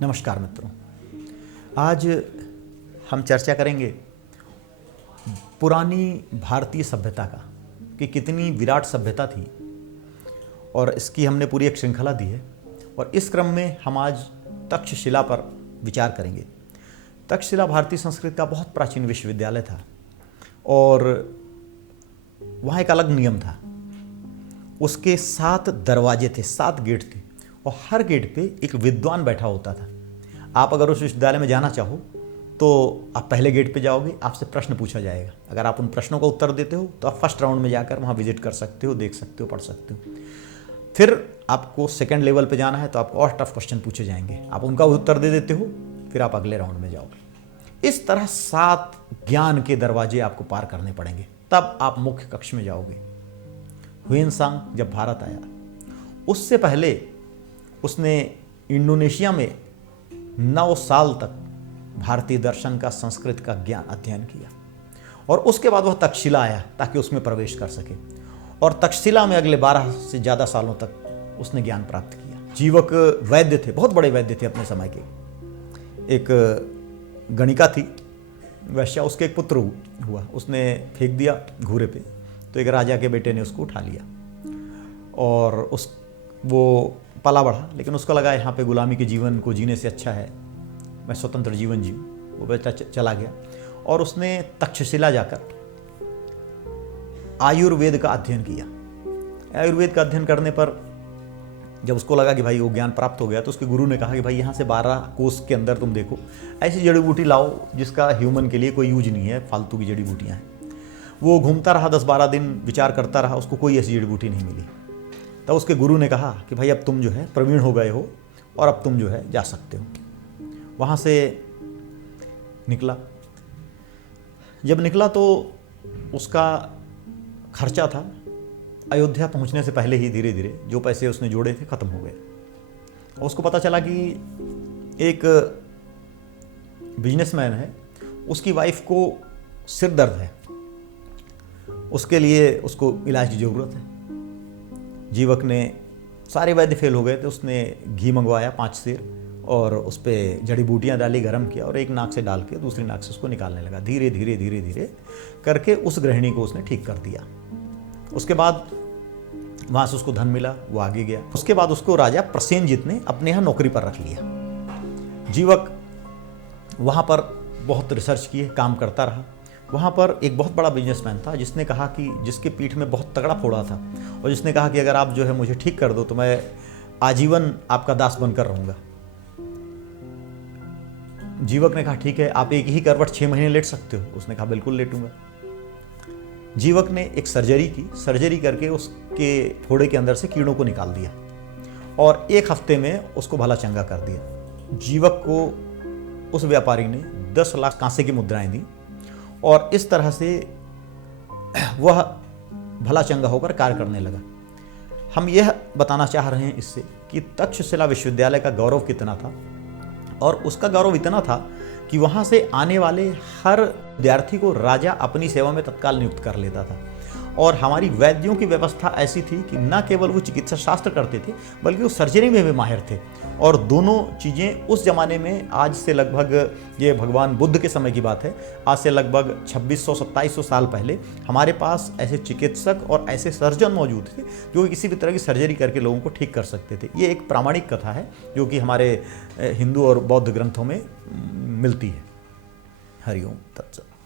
नमस्कार मित्रों, आज हम चर्चा करेंगे पुरानी भारतीय सभ्यता का कि कितनी विराट सभ्यता थी और इसकी हमने पूरी एक श्रृंखला दी है। और इस क्रम में हम आज तक्षशिला पर विचार करेंगे। तक्षशिला भारतीय संस्कृति का बहुत प्राचीन विश्वविद्यालय था और वहाँ एक अलग नियम था। उसके 7 दरवाजे थे, 7 गेट थे और हर गेट पे एक विद्वान बैठा होता था। आप अगर उस विश्वविद्यालय में जाना चाहो तो आप पहले गेट पे जाओगे, आपसे प्रश्न पूछा जाएगा। अगर आप उन प्रश्नों का उत्तर देते हो तो आप फर्स्ट राउंड में जाकर वहाँ विजिट कर सकते हो, देख सकते हो, पढ़ सकते हो। फिर आपको सेकंड लेवल पे जाना है तो आपको और टफ क्वेश्चन पूछे जाएंगे, आप उनका उत्तर दे देते हो, फिर आप अगले राउंड में जाओगे। इस तरह 7 ज्ञान के दरवाजे आपको पार करने पड़ेंगे, तब आप मुख्य कक्ष में जाओगे। ह्वेनसांग जब भारत आया उससे पहले उसने इंडोनेशिया में 9 साल तक भारतीय दर्शन का, संस्कृत का ज्ञान अध्ययन किया और उसके बाद वह तक्षशिला आया ताकि उसमें प्रवेश कर सके। और तक्षशिला में अगले 12 से ज़्यादा सालों तक उसने ज्ञान प्राप्त किया। जीवक वैद्य थे, बहुत बड़े वैद्य थे अपने समय के। एक गणिका थी वैश्या, उसके एक पुत्र हुआ, उसने फेंक दिया घूरे पे, तो एक राजा के बेटे ने उसको उठा लिया और वो पला बढ़ा। लेकिन उसको लगा यहाँ पे गुलामी के जीवन को जीने से अच्छा है मैं स्वतंत्र जीवन जीऊँ। वो बेटा चला गया और उसने तक्षशिला जाकर आयुर्वेद का अध्ययन किया। आयुर्वेद का अध्ययन करने पर जब उसको लगा कि भाई वो ज्ञान प्राप्त हो गया तो उसके गुरु ने कहा कि भाई यहाँ से 12 कोस के अंदर तुम देखो ऐसी जड़ी बूटी लाओ जिसका ह्यूमन के लिए कोई यूज नहीं है, फालतू की जड़ी बूटियाँ हैं। वो घूमता रहा, 10-12 दिन विचार करता रहा, उसको कोई ऐसी जड़ी बूटी नहीं मिली। तब उसके गुरु ने कहा कि भाई अब तुम जो है प्रवीण हो गए हो और अब तुम जो है जा सकते हो। वहाँ से निकला। जब निकला तो उसका खर्चा था अयोध्या पहुँचने से पहले ही धीरे धीरे जो पैसे उसने जोड़े थे ख़त्म हो गए। और उसको पता चला कि एक बिजनेसमैन है, उसकी वाइफ को सिर दर्द है, उसके लिए उसको इलाज की ज़रूरत है। जीवक ने सारे वैद्य फेल हो गए थे, उसने घी मंगवाया 5 सेर और उस पर जड़ी बूटियाँ डाली, गर्म किया और एक नाक से डाल के दूसरी नाक से उसको निकालने लगा। धीरे धीरे धीरे धीरे करके उस गृहिणी को उसने ठीक कर दिया। उसके बाद वहाँ से उसको धन मिला, वो आगे गया। उसके बाद उसको राजा प्रसेनजीत ने अपने यहाँ नौकरी पर रख लिया। जीवक वहाँ पर बहुत रिसर्च किए, काम करता रहा। वहाँ पर एक बहुत बड़ा बिजनेसमैन था जिसने कहा कि जिसके पीठ में बहुत तगड़ा फोड़ा था और जिसने कहा कि अगर आप जो है मुझे ठीक कर दो तो मैं आजीवन आपका दास बनकर रहूँगा। जीवक ने कहा ठीक है, आप एक ही करवट 6 महीने लेट सकते हो। उसने कहा बिल्कुल लेटूंगा। जीवक ने एक सर्जरी की, सर्जरी करके उसके फोड़े के अंदर से कीड़ों को निकाल दिया और 1 हफ्ते में उसको भला चंगा कर दिया। जीवक को उस व्यापारी ने 10 लाख कांसे की मुद्राएं दी और इस तरह से वह भला चंगा होकर कार्य करने लगा। हम यह बताना चाह रहे हैं इससे कि तक्षशिला विश्वविद्यालय का गौरव कितना था। और उसका गौरव इतना था कि वहाँ से आने वाले हर विद्यार्थी को राजा अपनी सेवा में तत्काल नियुक्त कर लेता था। और हमारी वैद्यों की व्यवस्था ऐसी थी कि न केवल वो चिकित्सा शास्त्र करते थे बल्कि वो सर्जरी में भी माहिर थे। और दोनों चीज़ें उस ज़माने में, आज से लगभग, ये भगवान बुद्ध के समय की बात है, आज से लगभग 2600-2700 साल पहले हमारे पास ऐसे चिकित्सक और ऐसे सर्जन मौजूद थे जो किसी भी तरह की सर्जरी करके लोगों को ठीक कर सकते थे। ये एक प्रामाणिक कथा है जो कि हमारे हिंदू और बौद्ध ग्रंथों में मिलती है। हरिओम तत्सत।